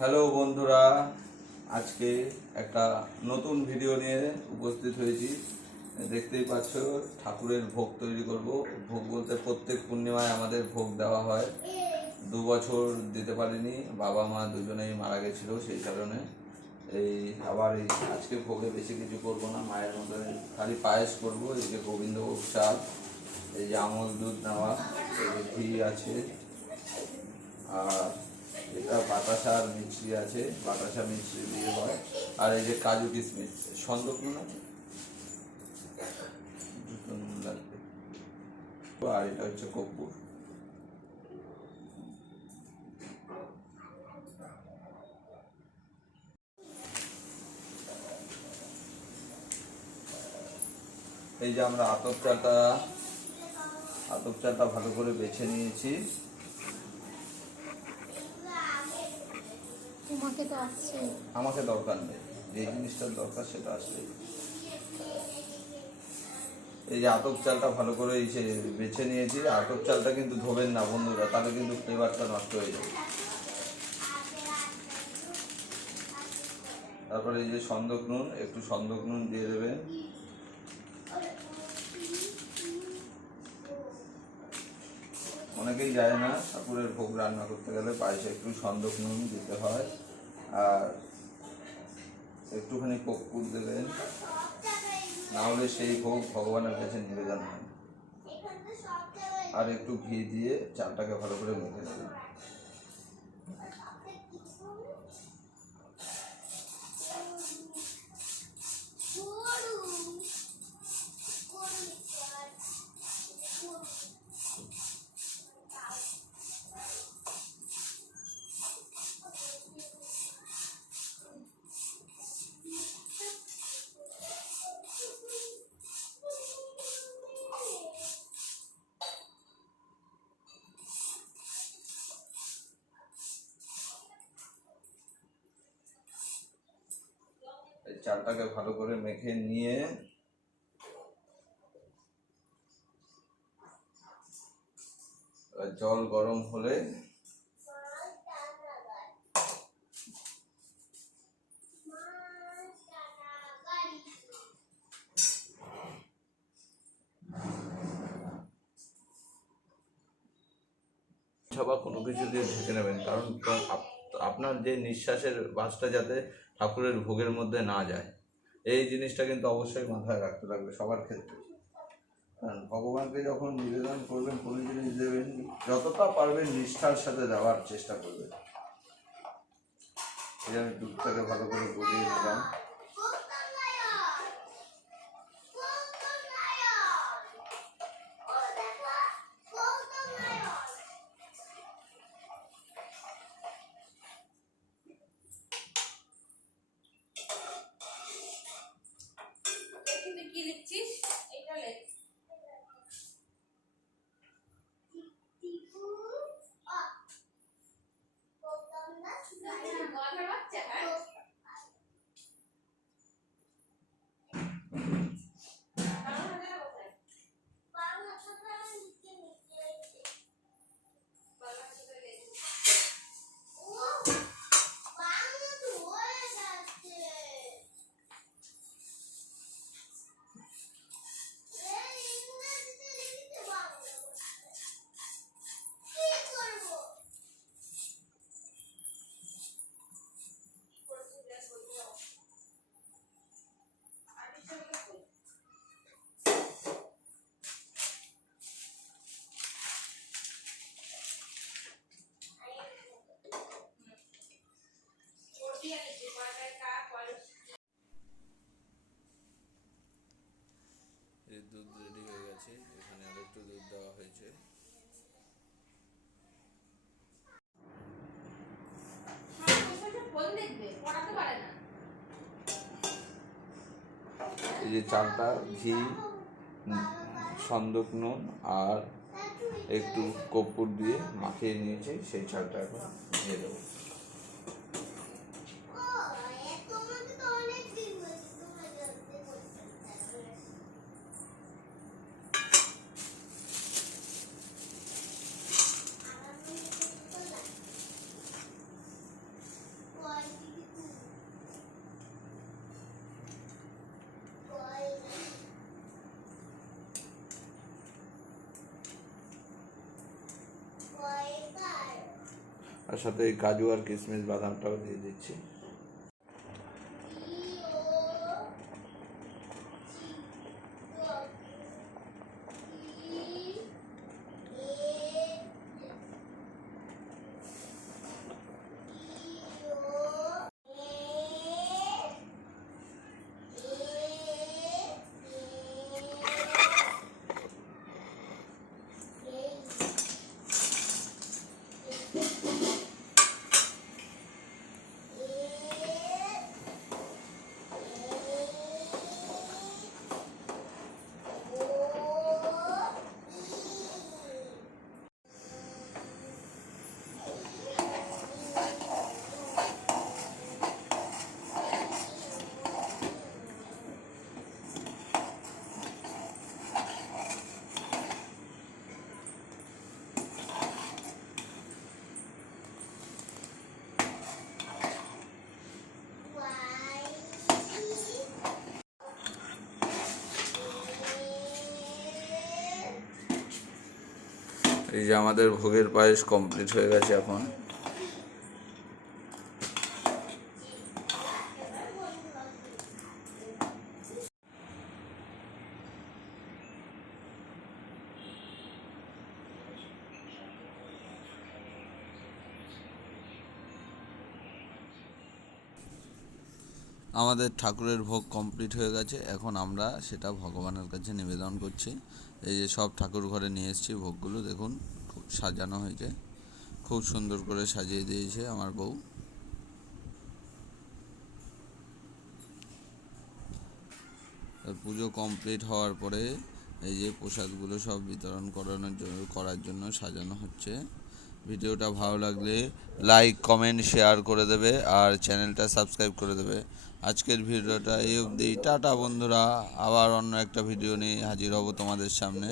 Hello বন্ধুরা, আজকে একটা নতুন ভিডিও নিয়ে উপস্থিত হয়েছি। দেখতেই পাচ্ছ, ঠাকুরের ভোগ তৈরি করব। ভোগ বলতে প্রত্যেক পূর্ণিমায় আমাদের ভোগ দেওয়া হয়। দু বছর দিতে পারিনি, বাবা মা দুজনেই মারা গেছিল সেই কারণে। এই আবার এই আজকে ভোগে বেশি কিছু করব না, মায়ের মতন খালি পায়েস করব, এই যে গোবিন্দভোগ চাল, এই যে আমল দুধ নেওয়া, এই ঘি আছে। আর বাতাসা আর মিষ্টি আছে, বাতাসা মিষ্টি দিয়ে হয়। আর এই যে কাজু কিশমিশ সন্দক দুটো নুন লাগবে। আর এটা হচ্ছে এই যে আমরা আতপ চাটা আতপ চাটা ভালো করে বেছে নিয়েছি। তোমাকে তো আমাকে দরকার নেই। যে জিনিসটার দরকার সেটা আসবে। এই যে আতপ চালটা ভালো করে যে বেছে নিয়েছি, আতপ চালটা কিন্তু ধোবেন না বন্ধুরা তাহলে কিন্তু ফ্লেভারটা নষ্ট হয়ে যাবে। তারপরে এই যে সন্দক নুন, একটু সন্দক নুন দিয়ে দেবেন। অনেকেই যায় না, ঠাকুরের ভোগ রান্না করতে গেলে পায়েসে একটু সন্দক নুন দিতে হয়। আর একটুখানি কর্পূর দেবেন। না হলে সেই ভোগ ভগবানের কাছে নিবেদন হয়। আর একটু ঘি দিয়ে চালটাকে ভালো করে মেখে নেবেন। চালটাকে ভালো করে মেখে নিয়ে জল গরম হলে কোনো কিছু দিয়ে ঢেকে নেবেন কারণ আপনার যে নিঃশ্বাসের বাসটা যাতে ঠাকুরের ভোগের মধ্যে না যায়, এই জিনিসটা কিন্তু অবশ্যই মাথায় রাখতে লাগবে সবার ক্ষেত্রে। কারণ ভগবানকে যখন নিবেদন করবেন কোনো জিনিস দেবেন যতটা পারবেন নিষ্ঠার সাথে দেওয়ার চেষ্টা করবেন। যে আমি দুধটাকে ভালো করে বুঝিয়ে নিলাম দুধ রেডি হয়ে গেছে এখানে আর একটু দুধ দেওয়া হয়েছে। হ্যাঁ বসে বসে ফোন দেখবে পড়াতে পারে না। এই যে চালটা ঘি সন্দক নুন আর একটু কর্পূর দিয়ে মাখিয়ে নিয়েছি সেই চালটা এখন দিয়ে দেবো। সাথে কাজু আর কিশমিশ বাদামটাও দিয়ে দিচ্ছি। এই যে আমাদের ভোগের পায়েস কমপ্লিট হয়ে গেছে এখন। আমাদের ঠাকুরের ভোগ কমপ্লিট হয়ে গেছে। এখন আমরা সেটা ভগবানের কাছে নিবেদন করছি। এই যে সব ঠাকুর ঘরে নিয়ে এসেছি ভোগগুলো, দেখুন সাজানো হয়েছে। খুব সুন্দর করে সাজিয়ে দিয়েছে আমার বউ। পুজো কমপ্লিট হওয়ার পরে এই যে প্রসাদগুলো সব বিতরণ করানোর জন্য করার জন্য সাজানো হচ্ছে। ভিডিওটা ভালো লাগলে লাইক কমেন্ট শেয়ার করে দেবে আর চ্যানেলটা সাবস্ক্রাইব করে দেবে। আজকের ভিডিওটা এই অবধি। টাটা বন্ধুরা, আবার অন্য একটা ভিডিও নিয়ে হাজির হব তোমাদের সামনে।